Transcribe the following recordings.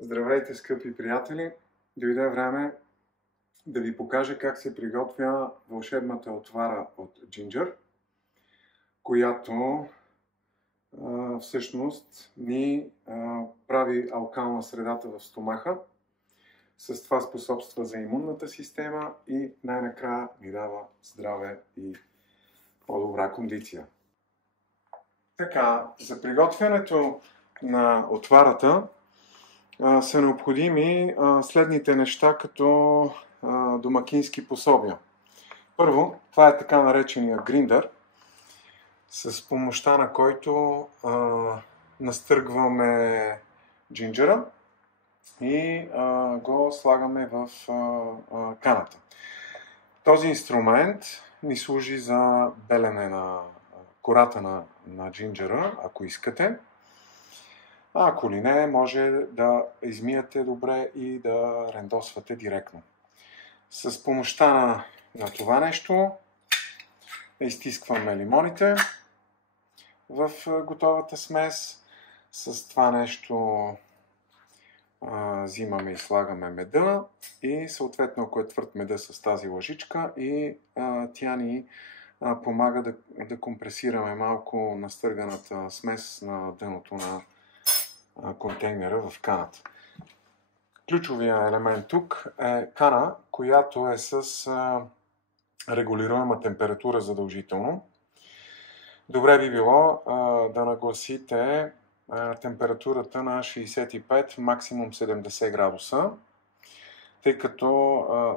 Здравейте, скъпи приятели! Дойде време да ви покажа как се приготвя вълшебната отвара от джинджър, която всъщност ни прави алкална средата в стомаха. С това способства за имунната система и най-накрая ни дава здраве и по-добра кондиция. Така, за приготвянето на отварата са необходими следните неща като домакински пособия. Първо, това е така наречения гриндър, с помощта на който настъргваме джинджера и го слагаме в каната. Този инструмент ни служи за белене на кората на джинджера, ако искате. А ако ли не, може да измияте добре и да рендосвате директно. С помощта на това нещо изтискваме лимоните в готовата смес. С това нещо взимаме и слагаме меда и съответно, ако е твърд меда, с тази лъжичка и тя ни помага да компресираме малко настърганата смес на дъното на контейнера в каната. Ключовия елемент тук е кана, която е с регулируема температура задължително. Добре би било да нагласите температурата на 65, максимум 70 градуса, тъй като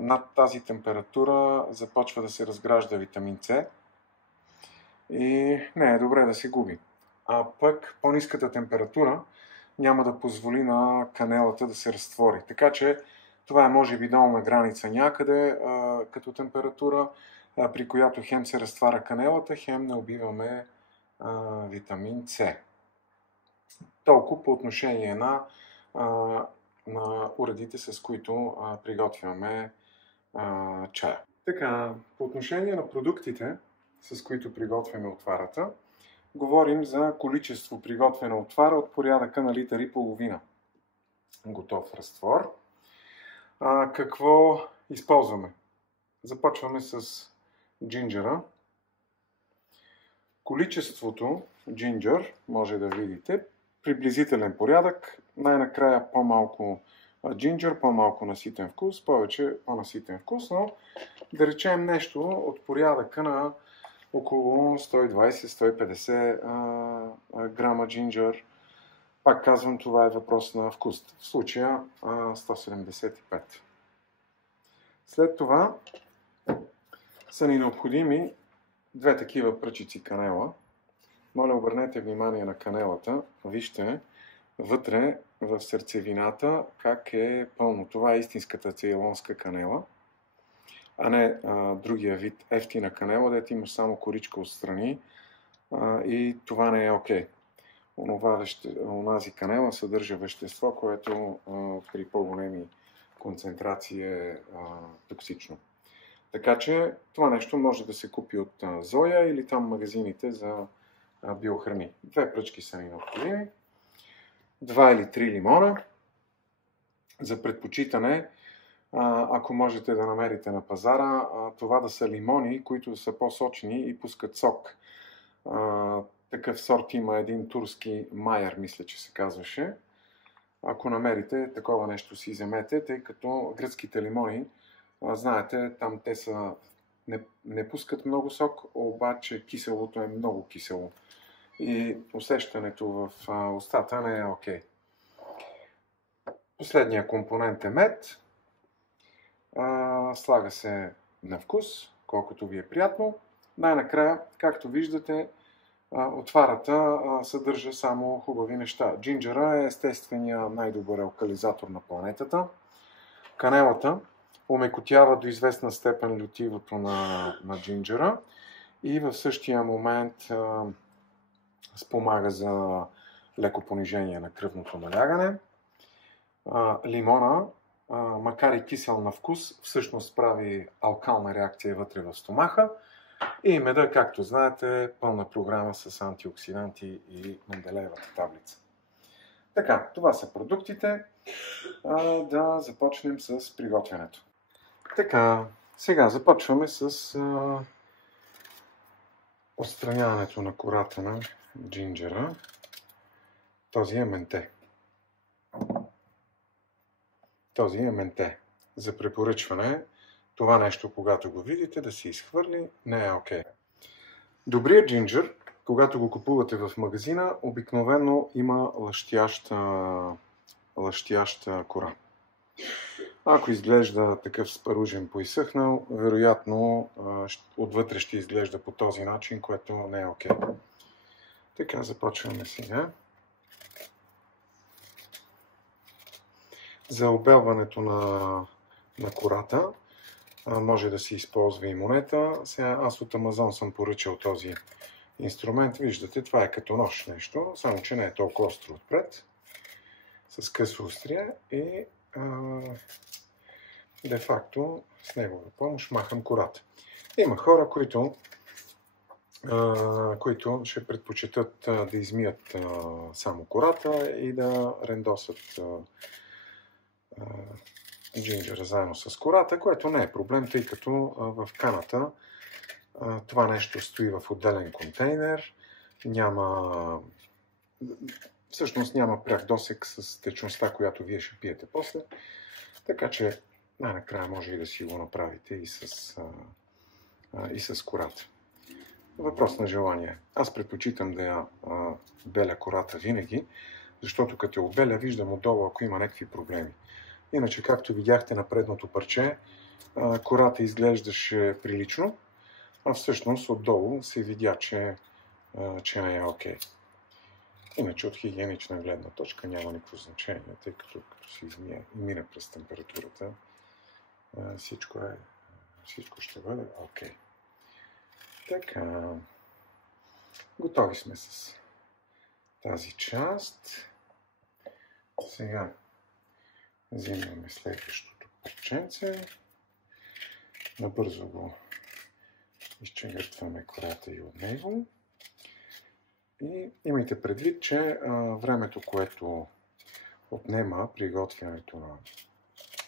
над тази температура започва да се разгражда витамин С и не е добре да се губи. А пък по-ниската температура няма да позволи на канелата да се разтвори. Така че това е може би долна граница някъде като температура, при която хем се разтваря канелата, хем не убиваме витамин С. Толкова по отношение на уредите, с които приготвяме чая. Така, по отношение на продуктите, с които приготвяме отварата, говорим за количество приготвена отвара от порядъка на литър и половина готов разтвор. Какво използваме? Започваме с джинджера. Количеството джинджер може да видите приблизителен порядък. Най-накрая по-малко джинджер, по-малко наситен вкус, повече по-наситен вкус, но да речем нещо от порядъка на около 120-150 грама джинджер. Пак казвам, това е въпрос на вкус. В случая 175. След това са ни необходими две такива пръчици канела. Моля, обърнете внимание на канелата. Вижте вътре в сърцевината как е пълно. Това е истинската цейлонска канела, а не другия вид ефтина канела, дето имаш само коричка отстрани и това не е окей. Онази канела съдържа вещество, което при по-големи концентрации е токсично. Така че това нещо може да се купи от Зоя или там магазините за биохрани. Две пръчки са ни необходими, 2 или 3 лимона. За предпочитане, ако можете да намерите на пазара, това да са лимони, които са по-сочни и пускат сок. Такъв сорт има един турски майер, мисля, че се казваше. Ако намерите такова нещо, си вземете, тъй като гръцките лимони, знаете, там те са не пускат много сок, обаче киселото е много кисело. И усещането в устата не е окей. Последният компонент е мед. Слага се на вкус, колкото ви е приятно. Най-накрая, както виждате, отварата съдържа само хубави неща. Джинджера е естественият най-добър алкализатор на планетата. Канелата омекотява до известна степен лютивото на джинджера и в същия момент спомага за леко понижение на кръвното налягане. Лимона, макар и кисел на вкус, всъщност прави алкална реакция вътре в стомаха. И меда, както знаете, е пълна програма с антиоксиданти и Менделеевата таблица. Така, това са продуктите. Да започнем с приготвянето. Така, сега започваме с отстраняването на кората на джинджера. Този е менте. Този е менте. За препоръчване това нещо, когато го видите, да се изхвърли, не е окей. Добрият джинджер, когато го купувате в магазина, обикновено има лъщяща кора. Ако изглежда такъв спаружен поизсъхнал, вероятно отвътре ще изглежда по този начин, което не е окей. Така, започваме сега. За обелването на кората може да се използва и монета. Сега аз от Амазон съм поръчал този инструмент. Виждате, това е като нож нещо, само че не е толкова остро отпред. С късо острие и де-факто с негова помощ махам кората. Има хора, които ще предпочитат да измият само кората и да рендосат джинджера заедно с кората, което не е проблем, тъй като в каната това нещо стои в отделен контейнер, всъщност няма пряк досек с течността, която вие ще пиете после, така че най-накрая може и да си го направите и с кората. Въпрос на желание. Аз предпочитам да я беля кората винаги, защото като я обеля, виждам отдолу, ако има някакви проблеми. Иначе, както видяхте на предното парче, кората изглеждаше прилично, а всъщност отдолу се видя, че не е окей. Иначе от хигиенична гледна точка няма никакво значение, тъй като се мине през температурата, всичко ще бъде окей. Така, готови сме с тази част. Сега взимаме следващото парченце. Набързо го изчегъртваме кората и от него. И имайте предвид, че времето, което отнема приготвянето на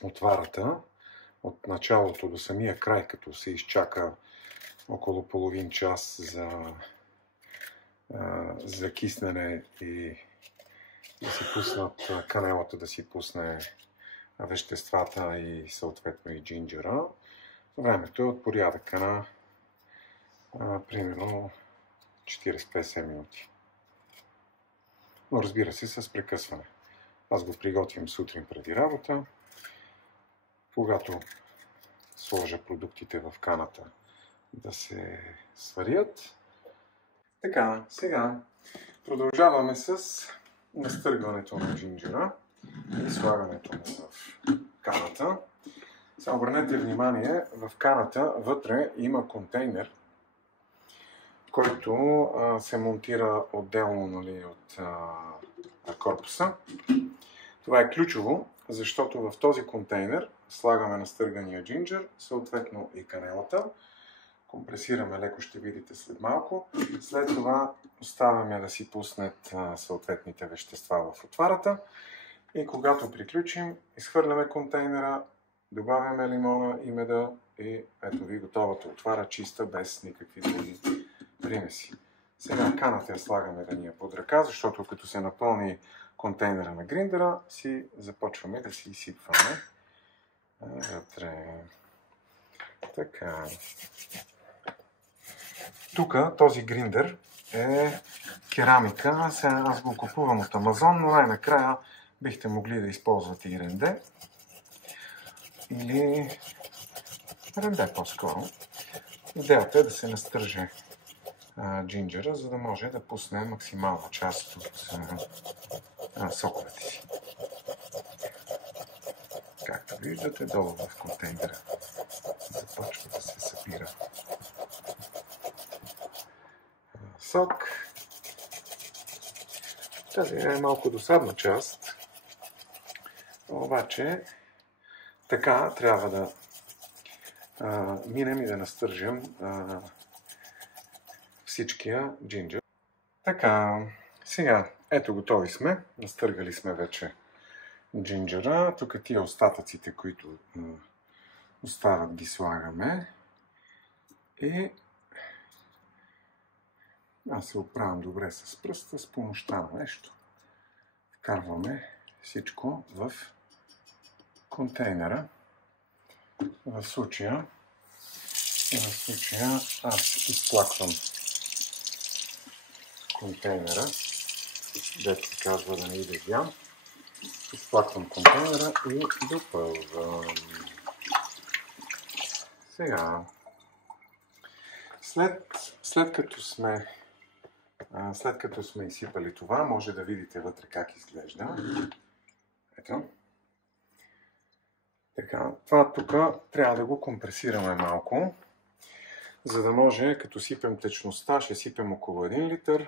отварата, от началото до самия край, като се изчака около половин час за киснене и да си пуснат канелата, да си пусне веществата и съответно и джинджера. Времето е от порядъка на примерно 40-50 минути. Но разбира се, с прекъсване. Аз го приготвям сутрин преди работа. Когато сложа продуктите в каната да се сварят. Така, сега продължаваме с настъргването на джинджера и слагането му в каната. Сега обърнете внимание, в каната вътре има контейнер, който се монтира отделно от корпуса. Това е ключово, защото в този контейнер слагаме настъргания джинджер, съответно и канелата. Компресираме леко, ще видите след малко. След това оставяме да си пуснат съответните вещества в отварата. И когато приключим, изхвърляме контейнера, добавяме лимона и меда и ето ви готовата отвара, чиста, без никакви други примеси. Сега каната я слагаме да ни е под ръка, защото като се напълни контейнера на гриндера, си започваме да си изсипваме вътре. Така. Тук този гриндер е керамика. Сега аз го купувам от Амазон, но най-накрая бихте могли да използвате и ренде. Или ренде по-скоро. Идеята е да се настърже джинджера, за да може да пусне максимална част от соковете си. Както виждате, долу в контейнера започва да се събира сок. Тази е малко досадна част, обаче така трябва да минем и да настържим всичкия джинджер. Така, сега, Ето, готови сме. Настъргали сме вече джинджера. Тук тия остатъците, които остават, ги слагаме. И аз се оправям добре с пръста, с помощта на нещо. Вкарваме всичко в контейнера. В случая аз изплаквам контейнера, дето се казва да не иде вям. Изплаквам контейнера и допълвам. Сега, след като сме изсипали това, може да видите вътре как изглежда. Ето. Така, това тук трябва да го компресираме малко, за да може, като сипем течността, ще сипем около 1 литър,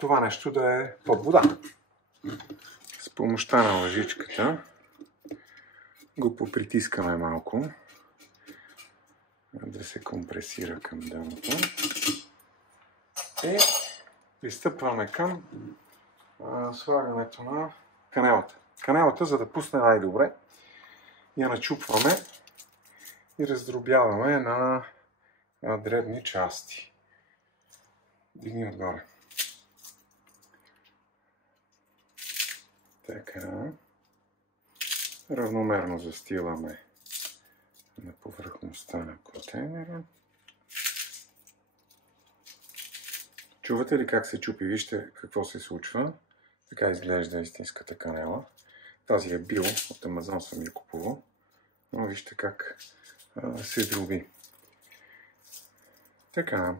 това нещо да е под вода. С помощта на лъжичката го попритискаме малко, да се компресира към дъното. И пристъпваме към слагането на канелата. Канелата, за да пусне най-добре, я начупваме и раздробяваме на дребни части. Дигни отгоре. Така. Равномерно застиламе на повърхността на контейнера. Чувате ли как се чупи? Вижте какво се случва. Така изглежда истинската канела. Тази е бил, от Амазон съм я купувал. Но вижте как се дроби. Така.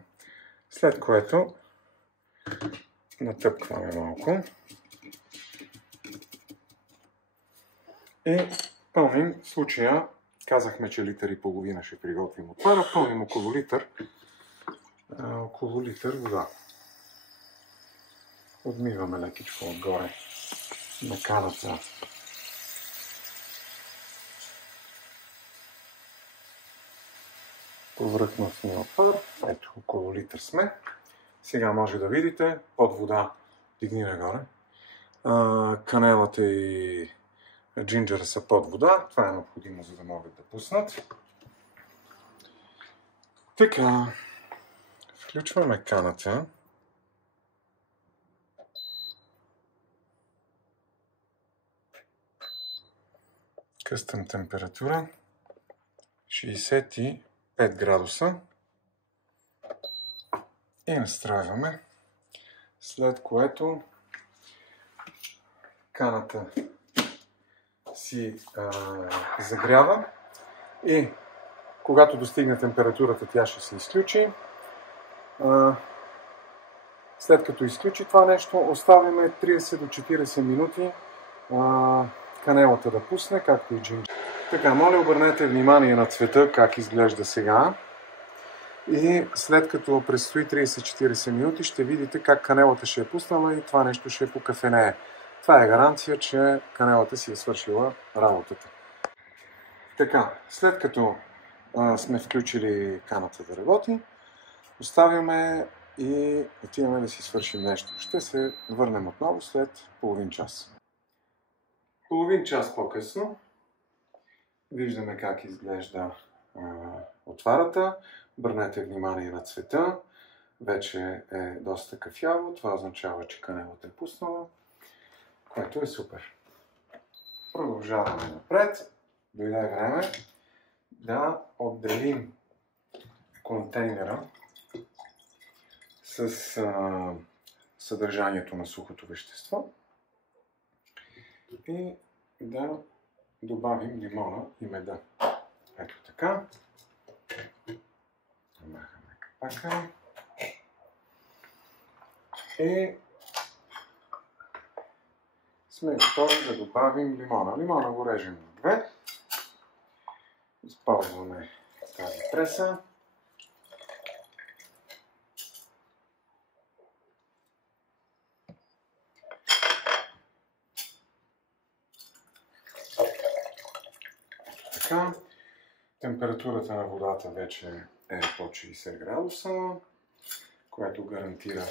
След което натъпкваме малко. И пълним, в случая казахме, че литър и половина ще приготвим отвара. Пълним около литър вода. Отмиваме лекичко отгоре на каната. Повърхностния отвар. Ето, около литър сме. Сега може да видите, под вода, дигни нагоре. Канелата и джинджера са под вода. Това е необходимо, за да могат да пуснат. Така, включваме каната. Къстъм температура 65 градуса и настройваме, след което каната си загрява и когато достигне температурата, тя ще се изключи. След като изключи това нещо, оставяме 30 до 40 минути канелата да пусне, както и джинджер. Така, моля, обърнете внимание на цвета, как изглежда сега. И след като предстои 30-40 минути, ще видите как канелата ще е пуснала и това нещо ще покафенее. Това е гаранция, че канелата си е свършила работата. Така, след като сме включили каната да работи, оставяме и отиваме да си свършим нещо. Ще се върнем отново след половин час. Половин час по-късно виждаме как изглежда отварата. Обърнете внимание на цвета. Вече е доста кафяво. Това означава, че канелата е пуснала, което е супер. Продължаваме напред. Дойде време да отделим контейнера с съдържанието на сухото вещество и да добавим лимона и меда. Ето така. Махаме капака. И сме готови да добавим лимона. Лимона го режем на две. Използваме тази преса. Така. Температурата на водата вече е под 60 градуса, което гарантира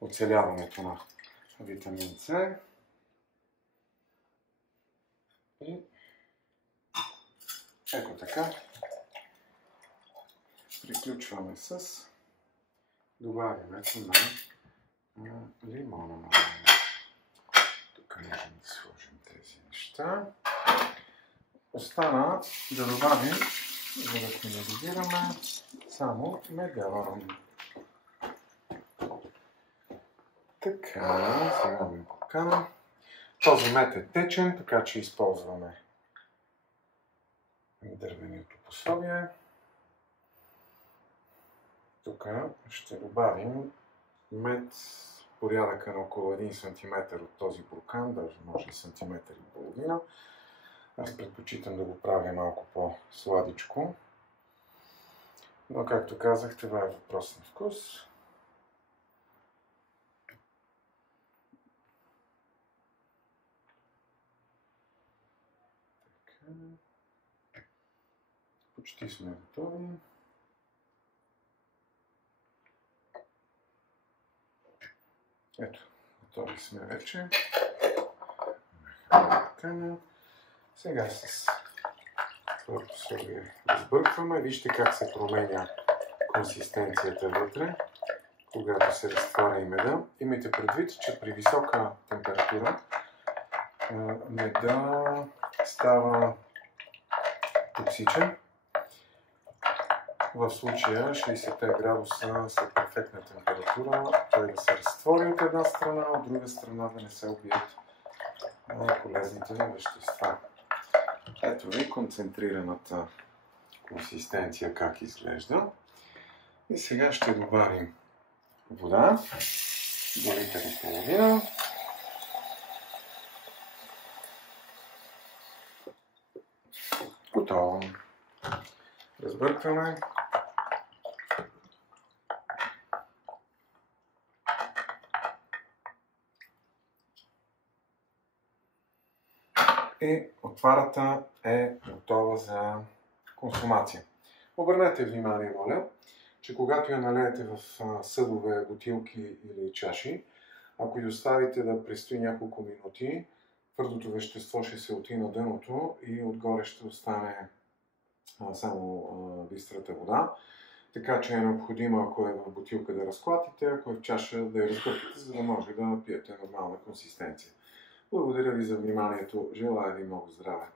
оцеляването на витамин С и ето така. Приключваме с добавянето на лимона. Тук можем да сложим тези неща. Остана да добавим, за да финализираме, само медалон. Така, сега ми покана. Този мед е течен, така че използваме дървеното пособие. Тук ще добавим мед порядъка на около 1 см от този буркан, даже може и сантиметър и половина. Аз предпочитам да го правя малко по-сладичко. Но, както казах, това е въпрос на вкус. Така. Почти сме готови. Ето, готови сме вече. Така. Сега с това пособие разбъркваме. Вижте как се променя консистенцията вътре, когато се разтваря и меда. Имайте предвид, че при висока температура меда става токсичен. В случая 60 градуса са перфектна температура, той да се разтвори от една страна, от друга страна да не се убият полезните вещества. Ето ви концентрираната консистенция как изглежда. И сега ще добавим вода, до литър и половина. Готово. Разбъркваме. И отварата е готова за консумация. Обърнете внимание, моля, че когато я налеете в съдове, бутилки или чаши, ако я оставите да престои няколко минути, твърдото вещество ще се оти на дъното и отгоре ще остане само бистрата вода. Така че е необходимо, ако е в бутилка, да разклатите, ако е в чаша, да я разбъркате, за да може да пиете нормална консистенция. Благодаря ви за вниманието. Желая ви много здраве!